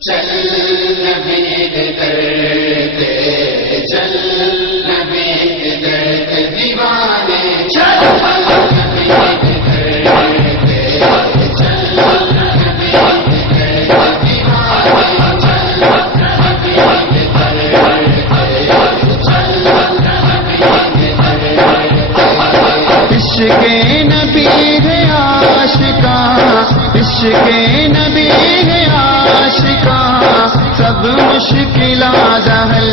چل نبی کے در پہ چل نبی کے در پہ دیوانے چل نبی کے در پہ چل نبی کے در پہ دیوانے چل نبی کے در پہ چل نبی کے در پہ عشق نبی ہے عاشقاں عشق نبی ہے عاشقاں سب مشکلات حل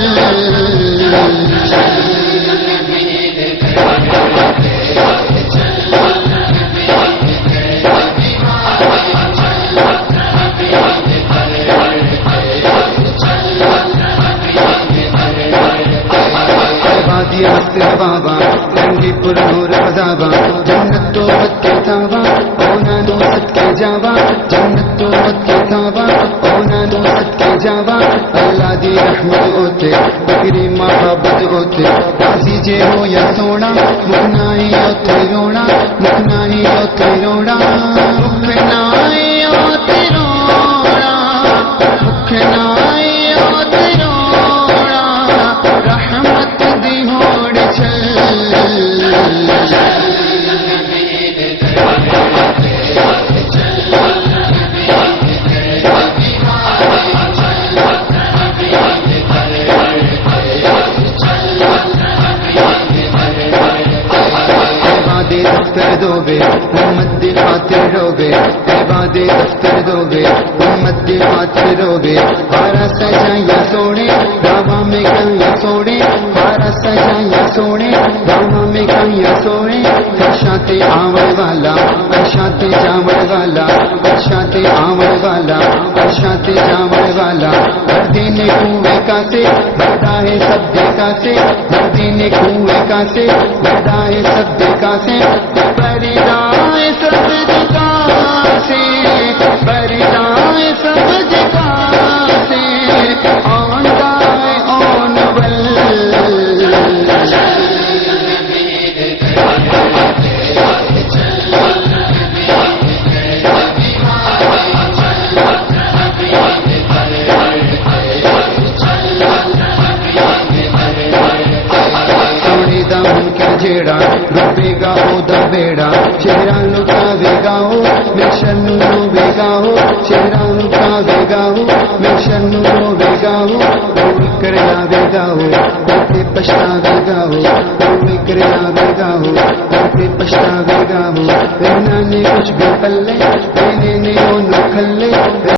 بابا رنگی پر نور بزابا جنت تو بد کے تھابا اونا نو ست کے جاوا جنت تو بد کے تھابا اونا نو ست کے جاوا اللہ دی رحمت ہوتے بکری محبت ہوتے راضی جے ہو یا سونا مکنائی ہوتے رونا مکنائی ہوتے رونا مکنائی ہوتے رونا مکنائی ہوتے رونا رحمت دی ہوڑ چل دفتر دو بے امت دی خاطر رو بے عباد دفتر دو بے امت دی خاطر رو بے بارہ سجائیاں سوڑے گاواں میں کہیں سوڑے بارہ سجائیاں سوڑے گاواں میں کہیں سوڑے ارشاد آمد والا ارشاد جامد والا ارشاد آمد والا ارشاد جامد والا مردین کنویں کا سے بڑا ہے سب دیکھا سے مردین کنویں کا سے بڑا ہے سب دیکھا سے بردائے سب جگہ سے بردائے سب جگہ سے آن دائے آن بل جیڑا ڈوبے گا او دا بیڑا چہرہ لکاوے گا او محشر نو روے گا او چہرہ لکاوے گا او محشر نو روے گا او روے کر لاوے گا او تے پچھتاوے گا او روے کر لاوے گا او تے پچھتاوے گا او رہنا نے کچھ بھی پلے